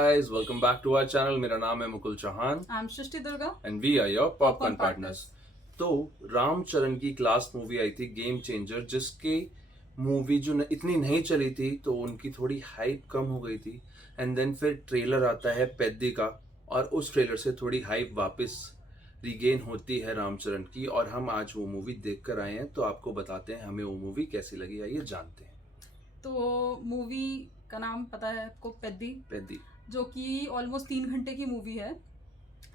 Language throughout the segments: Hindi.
guys, welcome back to our channel. मेरा नाम है Mukul Chauhan I'm Shrishti Durga. and we are your popcorn Popcorn partners. तो रामचरण की क्लास मूवी आई थी गेम चेंजर, जिसकी मूवी जो इतनी नहीं चली थी तो उनकी थोड़ी हाइप कम हो गई थी एंड देन फिर ट्रेलर आता है पेद्दी का और उस ट्रेलर से थोड़ी हाइप वापस रिगेन होती है रामचरण की और हम आज वो मूवी देख कर आए हैं तो आपको बताते हैं हमें वो मूवी कैसी लगी, आइए जानते हैं। तो मूवी का नाम पता है आपको, पेद्दी जो कि ऑलमोस्ट 3 घंटे की मूवी है।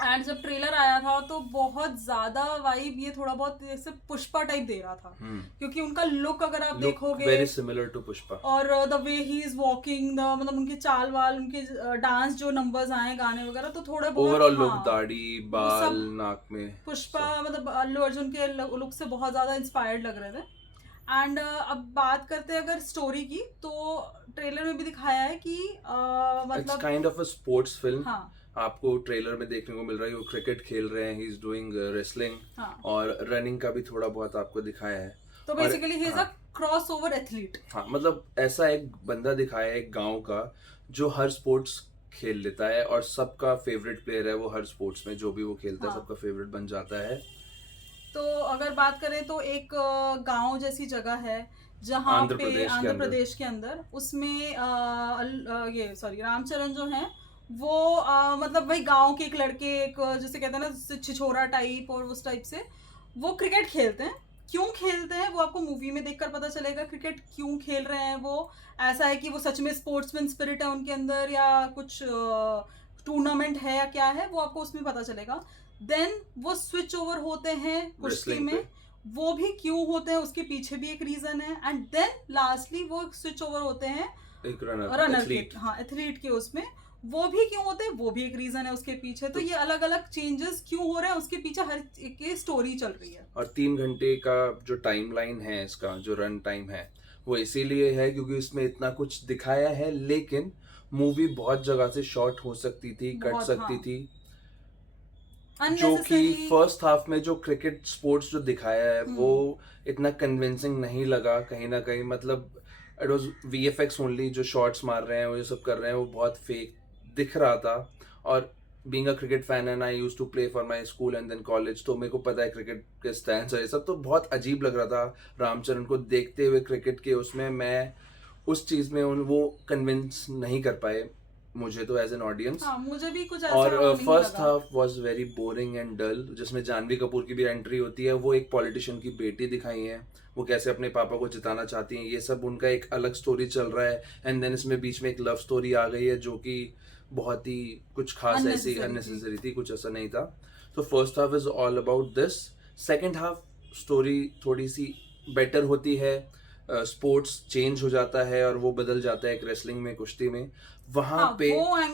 एंड जब ट्रेलर आया था तो बहुत ज्यादा वाइब ये थोड़ा बहुत जैसे पुष्पा टाइप दे रहा था, क्योंकि उनका लुक अगर आप देखोगे वेरी सिमिलर टू पुष्पा और the way he is walking, the मतलब उनके चाल वाल, उनके डांस जो नंबर्स आए, गाने वगैरह, तो थोड़े बहुत ओवरऑल लुक, दाढ़ी, बाल, नाक में पुष्पा मतलब अल्लू अर्जुन के लुक से बहुत ज्यादा इंस्पायर्ड लग रहे थे। एंड अब बात करते हैं अगर स्टोरी की, तो ट्रेलर में भी दिखाया है कि मतलब kind of a sports film. हाँ, आपको ट्रेलर में देखने को मिल रहा है वो क्रिकेट खेल रहे हैं, ही इज डूइंग रेसलिंग और रनिंग का भी थोड़ा बहुत आपको दिखाया है। तो basically he is a cross over athlete. हाँ, मतलब ऐसा एक बंदा दिखाया है एक गांव का जो हर स्पोर्ट्स खेल लेता है और सबका फेवरेट प्लेयर है वो, हर स्पोर्ट्स में जो भी वो खेलता है सबका फेवरेट बन जाता है। तो अगर बात करें तो एक गांव जैसी जगह है जहाँ पे आंध्र प्रदेश के अंदर उसमें रामचरण जो है वो मतलब वही गांव के एक लड़के, एक जिसे कहते हैं ना छिछोरा टाइप, और उस टाइप से वो क्रिकेट खेलते हैं। क्यों खेलते हैं वो आपको मूवी में देखकर पता चलेगा। क्रिकेट क्यों खेल रहे हैं वो, ऐसा है कि वो सच में स्पोर्ट्समैन स्पिरिट है उनके अंदर या कुछ टूर्नामेंट है या क्या है, वो आपको उसमें पता चलेगा। देन वो स्विच ओवर होते हैं कुश्ती में, वो भी क्यों होते हैं उसके पीछे भी एक रीजन है। एंड देन लास्टली वो स्विच ओवर होते हैं एक रनर के, हाँ एथलीट के, उसमें वो भी क्यों होते हैं वो भी एक रीजन है उसके पीछे। तो ये अलग अलग चेंजेस क्यों हो रहे हैं उसके पीछे हर एक की स्टोरी चल रही है। और 3 घंटे का जो टाइम लाइन है, इसका जो रन टाइम है वो इसीलिए है क्योंकि इसमें इतना कुछ दिखाया है, लेकिन मूवी बहुत जगह से शॉर्ट हो सकती थी, कट सकती थी। जो कि फर्स्ट हाफ में जो क्रिकेट स्पोर्ट्स जो दिखाया है वो इतना कन्विंसिंग नहीं लगा कहीं ना कहीं। मतलब इट वाज वीएफएक्स ओनली, जो शॉट्स मार रहे हैं वो ये सब कर रहे हैं वो बहुत फेक दिख रहा था। और being a cricket fan and I used to play for my school and then college, तो मेरे को पता है क्रिकेट के स्टैंड्स और ये सब, तो बहुत अजीब लग रहा था रामचरण को देखते हुए क्रिकेट के उसमें। मैं उस चीज में वो कन्विंस नहीं कर पाए मुझे तो एज एन ऑडियंस। मुझे भी कुछ ऐसा और first half was very boring and dull, जिसमें जानवी कपूर की भी एंट्री होती है। वो एक पॉलिटिशियन की बेटी दिखाई है, वो कैसे अपने पापा को जिताना चाहती हैं, ये सब उनका एक अलग स्टोरी चल रहा है। एंड देन इसमें बीच में एक लव स्टोरी आ गई है जो कि बहुत ही कुछ खास ऐसी अननेसेसरी थी, कुछ ऐसा नहीं था। तो first half is all about this. Second half story थोड़ी सी बेटर होती है, स्पोर्ट्स चेंज हो जाता है और वो बदल जाता है एक रेसलिंग में, कुश्ती में। वहां पे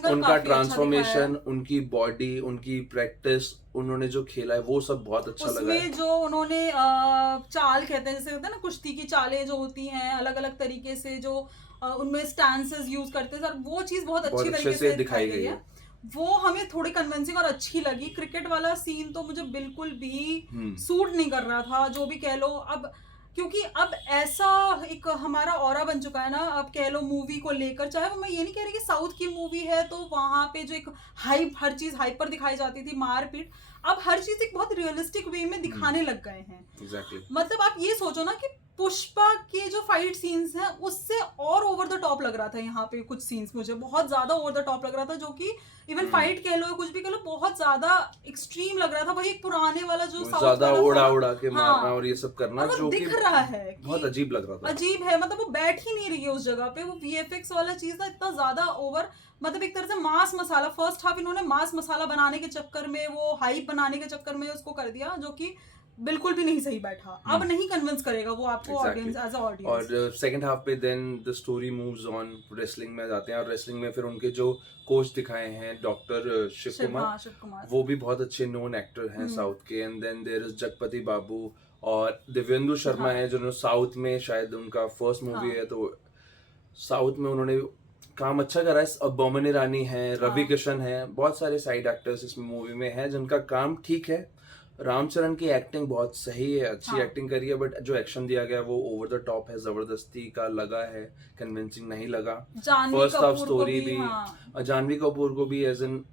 उनका ट्रांसफॉर्मेशन, उनकी बॉडी, उनकी प्रैक्टिस, उन्होंने जो खेला है वो सब बहुत अच्छा लगा है। जो उन्होंने चाल कहते हैं, जैसे होता है ना कुश्ती की चालें जो होती हैं अलग अलग तरीके से, जो उनमें स्टैंसेस यूज करते हैं सर, वो चीज बहुत अच्छी तरीके से दिखाई गई है। वो हमें थोड़ी कन्विंसिंग और अच्छी लगी। क्रिकेट वाला सीन तो मुझे बिल्कुल भी सूट नहीं कर रहा था, जो भी कह लो। अब क्योंकि अब ऐसा एक हमारा ऑरा बन चुका है ना, अब कह लो मूवी को लेकर, चाहे वो, मैं ये नहीं कह रही कि साउथ की मूवी है तो वहां पे जो एक हाइप, हर चीज हाइप पर दिखाई जाती थी, मारपीट, अब हर चीज एक बहुत रियलिस्टिक वे में दिखाने लग गए हैं। मतलब आप ये सोचो ना कि पुष्पा के जो फाइट सीन्स हैं उससे और ओवर द टॉप लग रहा था यहाँ पे कुछ सीन्स, मुझे बहुत ज्यादा ओवर द टॉप लग रहा था, जो कि इवन फाइट कह लो कुछ भी कह लो बहुत ज्यादा एक्सट्रीम लग रहा था। वही एक पुराने वाला जो ज्यादा उड़ा के मारना और ये सब करना जो दिख रहा है बहुत अजीब लग रहा था, अजीब है। मतलब वो बैठ ही नहीं रही है उस जगह पे, वो वीएफएक्स वाला चीज ना इतना ज्यादा ओवर, मतलब एक तरह से मास मसाला। फर्स्ट हाफ इन्होंने मास मसाला बनाने के चक्कर में, वो हाइप बनाने के चक्कर में उसको कर दिया, जो कि बिल्कुल भी नहीं सही बैठा। अब नहीं कन्विंस करेगा वो आपको ऑडियंस, एज अ ऑडियंस। और सेकंड हाफ पे then the story moves on, wrestling में जाते हैं और रेसलिंग में फिर उनके जो कोच दिखाए हैं डॉक्टर शिव कुमार, वो भी बहुत अच्छे नोन एक्टर हैं साउथ के। And then there is Jagapathi Babu और दिव्येंदु शर्मा है, जो साउथ में शायद उनका फर्स्ट मूवी है, तो साउथ में उन्होंने काम अच्छा करा है। बोमन ईरानी है, रवि किशन है, बहुत सारे साइड एक्टर्स इस मूवी में हैं जिनका काम ठीक है। रामचरण की एक्टिंग बहुत सही है, अच्छी हाँ एक्टिंग करी है, बट जो एक्शन दिया गया है वो ओवर द टॉप है, जबरदस्ती का लगा है, कन्विंसिंग नहीं लगा। जानवी फर्स्ट हाफ कपूर को स्टोरी भी भी, हाँ जानवी कपूर को भी एज इन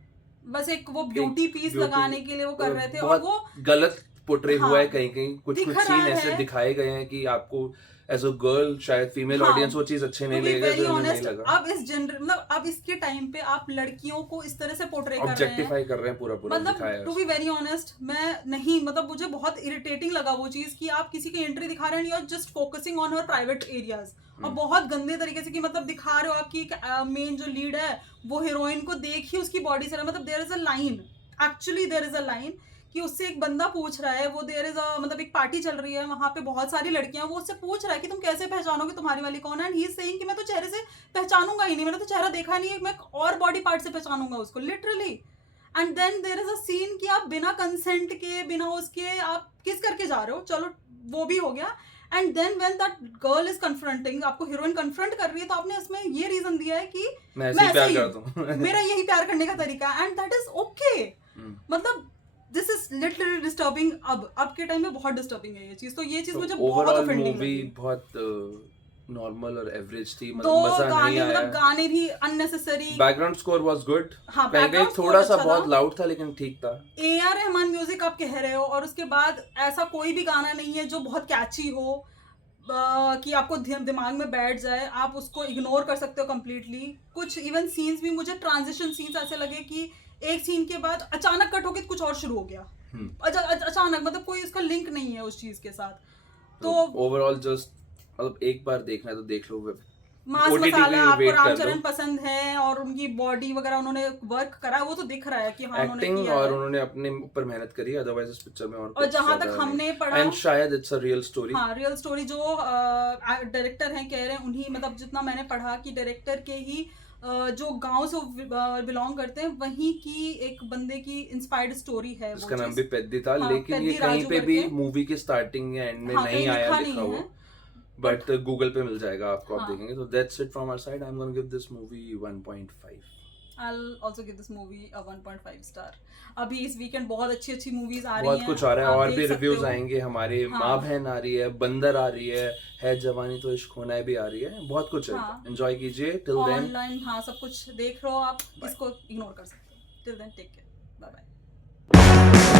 बस एक वो एक ब्यूटी पीस ब्यूटी, लगाने के लिए वो कर रहे थे, और बहुत वो गलत पोर्ट्रे हुआ है हाँ कहीं कहीं, कुछ दिख कुछ रहा सीन ऐसे है। दिखाए गए हैं कि आपको एज अ गर्ल, शायद फीमेल हाँ ऑडियंस वो चीज अच्छे टू नहीं बी लगेगा वेरी जो इन्हें नहीं ऑनेस्ट, लगा। अब इस जनर मतलब अब इसके टाइम पे आप लड़कियों को इस तरह से पोर्ट्रे कर रहे हैं, ऑब्जेक्टिफाई कर रहे हैं, पूरा पूरा मतलब दिखाया है टू बी वेरी ऑनेस्ट मैं नहीं, मतलब मुझे बहुत इरिटेटिंग लगा वो चीज कि आप किसी की एंट्री दिखा रहे हैं, you are just focusing on her private areas, और बहुत गंदे तरीके से कि मतलब दिखा रहे हो आपकी मेन जो लीड है वो हीरोइन को देख ही उसकी बॉडी से, मतलब there is a line, actually there is a line कि उससे एक बंदा पूछ रहा है, वो देयर इज अ मतलब एक पार्टी चल रही है वहां पे बहुत सारी लड़कियां, वो उससे पूछ रहा है कि तुम कैसे पहचानोगे तुम्हारी वाली कौन है, एंड ही इज सेइंग कि मैं तो चेहरे से पहचानूंगा ही नहीं, मैंने तो चेहरा देखा नहीं है, मैं और बॉडी पार्ट से पहचानूंगा उसको literally. And then there is a scene कि आप बिना कंसेंट के बिना उसके आप किस करके जा रहे हो, चलो वो भी हो गया। And then when that girl is confronting, आपको हीरोइन कन्फ्रंट कर रही है, तो आपने उसमें ये रीजन दिया है कि मैं मैं ऐसे ही ऐसे प्यार ही करता हूँ, हूँ। मेरा यही प्यार करने का तरीका है, एंड दैट इज ओके। मतलब दिस इज लिटरली डिस्टर्बिंग, अब के टाइम में बहुत डिस्टर्बिंग है ये चीज, तो ये चीज मुझे बहुत ओवरऑल ऑफेंडिंग मूवी लगी। बहुत नॉर्मल और एवरेज थी, दो मतलब मजा नहीं गाने आया। मतलब गाने भी unnecessary, background score was good, हाँ कहीं कहीं बैकग्राउंड स्कोर थोड़ा सा अच्छा बहुत था। लाउड था लेकिन ठीक था। ए आर रहमान म्यूजिक आप कह रहे हो, और उसके बाद ऐसा कोई भी गाना नहीं है जो बहुत कैची हो, कि आपको दिमाग में बैठ जाए, आप उसको इग्नोर कर सकते हो कम्प्लीटली। कुछ इवन सीन्स भी मुझे ट्रांजिशन सीन्स ऐसे लगे कि एक सीन के बाद अचानक कट होके कुछ और शुरू हो गया, अचानक, मतलब कोई उसका लिंक नहीं है उस चीज के साथ। तो ओवरऑल जस्ट मतलब एक बार देखना है तो देख लो, मास ओटीटी मसाला, पे आपको वेट कर लो। रामचरण पसंद है और उनकी बॉडी वगैरह उन्होंने वर्क करा है, वो तो दिख रहा है कि हाँ उन्होंने एक्टिंग किया और है। उन्होंने अपने ऊपर मेहनत करी है, अदरवाइज इस पिक्चर में और और कुछ जहां तक ज्यादा हमने नहीं, पढ़ा, एंड शायद इट्स अ रियल स्टोरी। हाँ रियल स्टोरी, जो डायरेक्टर हैं कह रहे हैं उन्हीं, मतलब जितना मैंने पढ़ा कि डायरेक्टर के ही जो गांव से बिलोंग करते हैं वहीं की एक बंदे की इंस्पायर्ड स्टोरी है वो इसका नाम चीज। भी पेद्दी था, हाँ लेकिन ये पेद्दी कहीं राजू पे भी करके, मूवी के स्टार्टिंग या एंड में हाँ नहीं कहीं आया लिखा लिखा नहीं हुआ, है, बट गूगल पे मिल जाएगा आपको, आप हाँ देखेंगे तो। That's it from our side, I am gonna give this movie 1.5। I'll also give this movie a 1.5 star. अभी इस वीकेंड बहुत अच्छी अच्छी मूवीज आ रही बहुत हैं, कुछ आ रहा है, आप और देख भी सकते रिव्यूज हो। आएंगे हमारे। हाँ माँ बहन आ रही है, बंदर आ रही है जवानी तो इश्क होना है भी आ रही है, बहुत कुछ है। हाँ एंजॉय कीजिए, टिल देन ऑनलाइन, हाँ सब कुछ देख रहे हो आप, बाय। इसको इग्नोर कर सकते हो। Till then take care, bye bye.